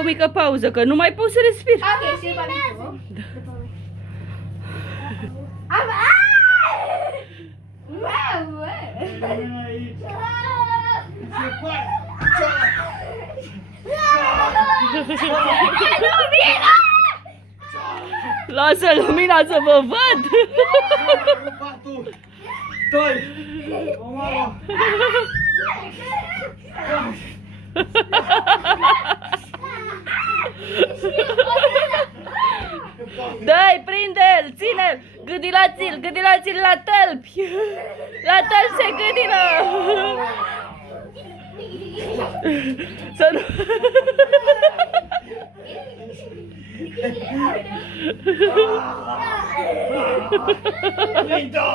O mică pauză, că nu mai pot să respir. Ok, și după Lasă lumina să vă văd. Dă-i, prinde-l, ține-l. Gâdilați-l la tălpi. La tălpi se gâdilă. Să nu... Linda!